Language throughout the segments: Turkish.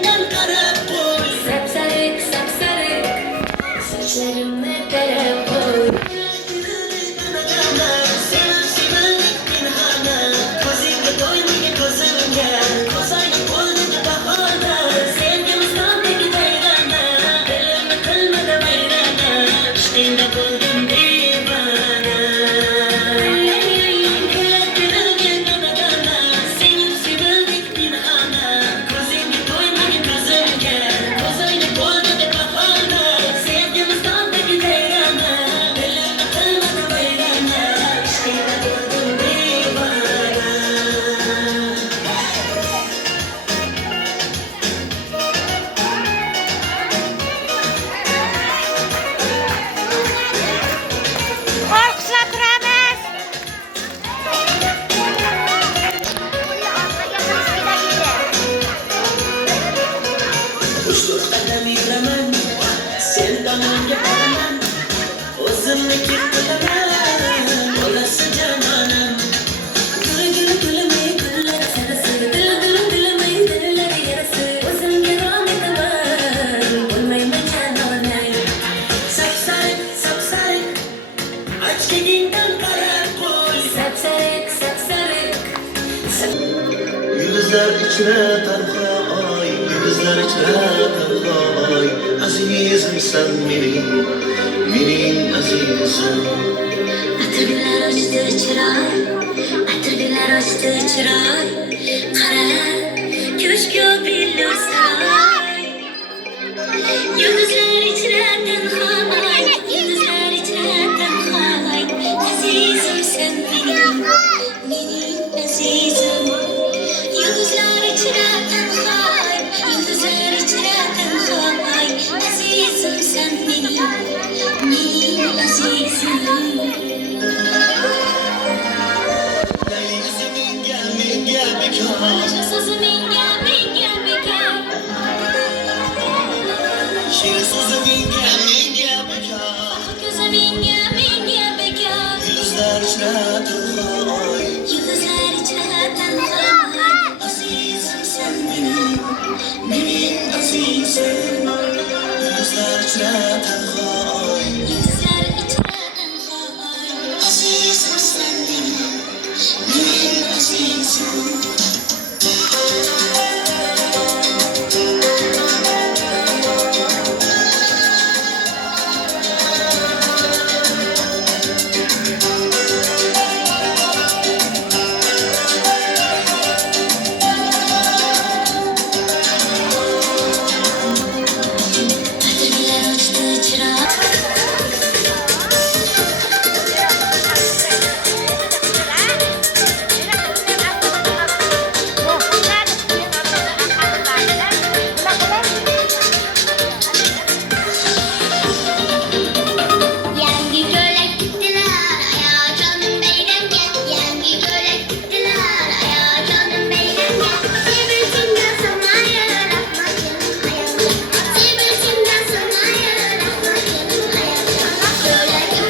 Chekingdan qarab qo'y. Sapsariq, sapsariq, sochlarimni qarab qo'y. Sevib sevildik pinhona, ko'zingga to'ymagan ko'zimga, ko'zoynak qo'ldagi bahona, sevgimiz nomdagi bayrona, dilimni qilmadi vayrona, ishqingda bo'ldim devona. Keltirilgan donagona, sevib sevildik pinhona, ko'zingga to'ymagan ko'zimga, ko'zoynak qo'ldagi bahona, sevgimiz nomdagi bayrona, dilimni qilmadi vayrona, ishqingda bo'ldim devona. Olqishlab turamiz. Uch-to'rt qadam yuraman, sen tomonga boraman, o'zimniki qilaman, bo'lasi janonim. Guli gulimay gullar sarasi, dilimay dillar yarasi, o'zimga rom etaman, bo'lmayman janonim. Sapsariq, sapsariq, ochligingdan qarab qo'y. Sapsariq, sapsariq, Yulduzlar ichra tanho oy, yulduzlar ichra tanho oy, azizimsan mening azizim. atirgullar ochdi chiroy, atirgullar ochdi chiroy. Qara, ko'shku billur saroy. Yulduzlar ichra tanhoy, yulduzlar ichra tanhoy. Azizimsan mening azizim. Yulduzlar ichra tanhoy, yulduzlar ichra tanhoy. Azizimsan mening azizim. Layli yuzi menga bekor, So'zi menga bekor. shirin so'zi menga bekor. Ko'zi menga bekor. Yulduzlar ichra tanho oy, Yulduzlar ichra tanhoy. Azizimsan mening azizim. yulduzlar ichra tanho oy, Yulduzlar ichra tanhoy. Azizimsan mening azizim. Atirgullar ochdi chiroy. Yangi ko'ylak tikdilar, hayajonim bayramga. Yangi ko'ylak tikdilar, hayajonim bayramga. Sevilsinga so'mayir rahmatim hayotga. Sevilsinga so'mayir rahmatim hayotga. Ko'ylagim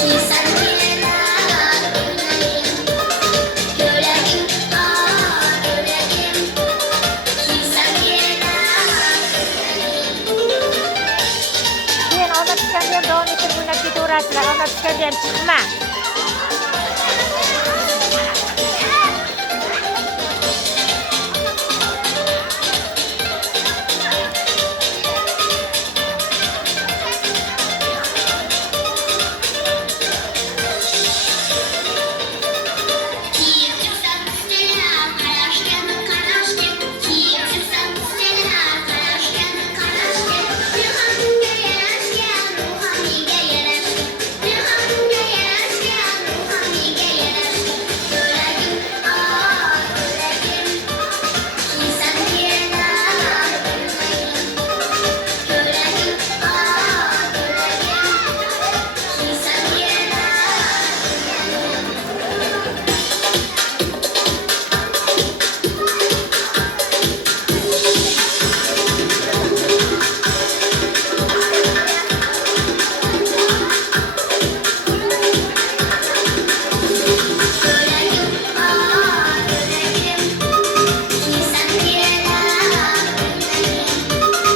kiysan kelar ko'ylagim. Ko'ylagim kiysan kelar. Keyin ona tushganda ham davom etib o'ynab ketaverasizlar. Ona tushganda ham chiqma.